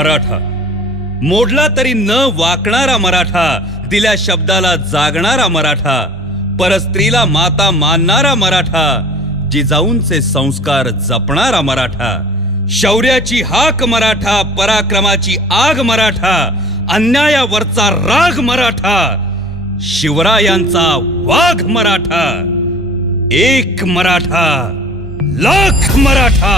मराठा, मोडला तरी न वाकणारा मराठा, दिल्या शब्दाला जागणारा मराठा, परस्त्रीला माता मानणारा मराठा, जिजाऊंचे संस्कार जपणारा मराठा, शौर्याची हाक मराठा, पराक्रमाची आग मराठा, अन्यायावरचा राग मराठा, शिवरायांचा वाघ मराठा, एक मराठा लाख मराठा।